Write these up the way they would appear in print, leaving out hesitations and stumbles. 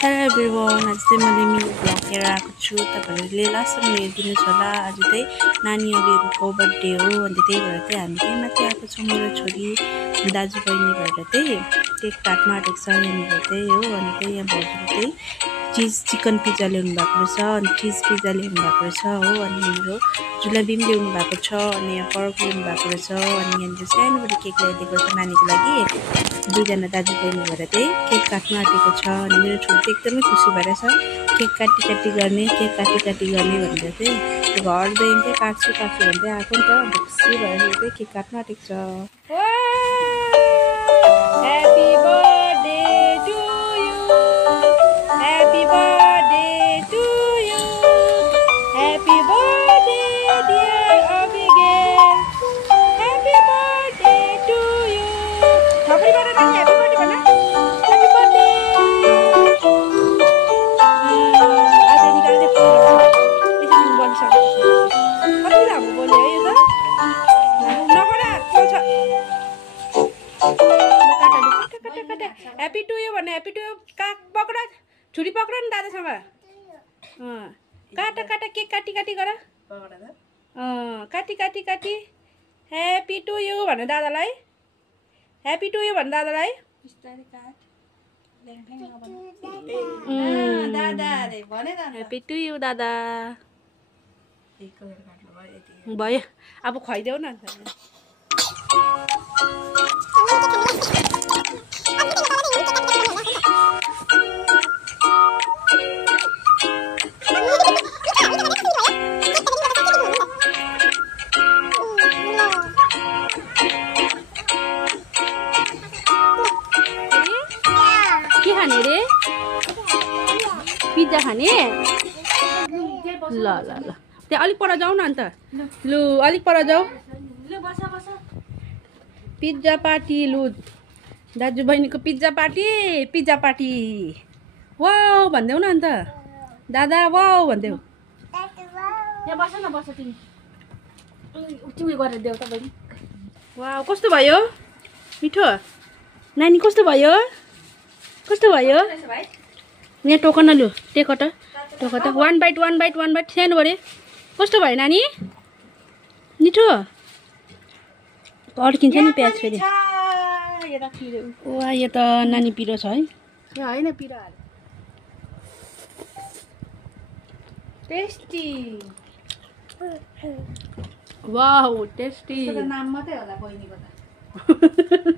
Hello everyone, आज चाहिँ मैले मिनी भ्लग लिएर आएको छु। तपाईहरुले लास्टसम्म हेरिदिनुहोस् होला। आज चाहिँ नानी अबेरको बर्थडे हो, अनि त्यही भएर चाहिँ हामी चाहिँ माथि आएको छौँ। मेरो छोरी दाजु बहिनी भएर चाहिँ केक काट्न आँटेको छ यहाँनिर चाहिँ हो। अनि चाहिँ यहाँ भाउजूले चाहिँ चिकन पिज्जा ल्याउनु भएको रहेछ, अनि चिज पिज्जा ल्याउनु भएको रहेछ हो। अनि हाम्रो जुलाबी पनि ल्याउनु भएको छ, अनि यहाँ पर्क ल्याउनु भएको रहेछ। अनि यहाँनिर सानोबडे केक ल्याइदिएको छ नानीको लागि। दुईजना दाजु बहिनी भएर चाहिँ केक काट्न आँटेको छ। अनि मेरो छोरी चाहिँ एकदमै खुसी भएर छ, केक काटी गर्ने, केक काटी गर्ने भनेर चाहिँ घरदेखि चाहिँ काट्छु भन्दै आएको नि त। अन्त खुसी भएर चाहिँ केक काट्न आँटेको छ। Happy birthday to you, happy birthday to you, happy birthday dear Abigail, happy birthday to you. थपडी गरेर नि ह्यापी बर्थडे भन, ह्यापी बर्थडे। आज निकाल्दै यसरी बोलिसकेको कति लामो बोल्यो है यो त। नगरा चल्छ। ह्यापी टु यु भन्ने, ह्यापी टु यु। पक्र छुरी पक्र नि दादासँग। काटा केक काटी गर, काटी ह्यापी टु यु भन्नु दादालाई, ह्यापी टु यु भन्नु दादालाई। ह्यापी टु यु दादा। भयो अब खुवाइदेऊ न अन्त। के खाने रे? पिज्जा खाने? ल त्यहाँ अलिक पर जाऊ न अन्त। लु अलिक पर जाऊ। Pizza party. लु दाजु बहिनीको पिज्जा पार्टी। वाउ भन्देऊ न अन्त। दादा वाउ भन्देऊ। यहाँ बस न, बस तिमी गरेर देऊ त बहिनी। वाउ कस्तो भयो मिठो? नानी कस्तो भयो? यहाँ टोक न, लु टेक त वान बाइट सानो बढे। कस्तो भयो नानी? मिठो अड्किन्छ नि प्याज फेरि। वा यो त नानी पिरो छ है। होइन पिरो हाल। टेस्टी। Wow tasty. नाम मात्रै होला बहिनीको त।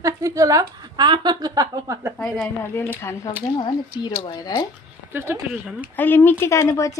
नानीको नाम आमाको नाम होइन अलिअलि खानु सक्दैन होला नि पिरो भएर है। त्यस्तो पिरो छैन। अहिले मिठी खानुपर्छ।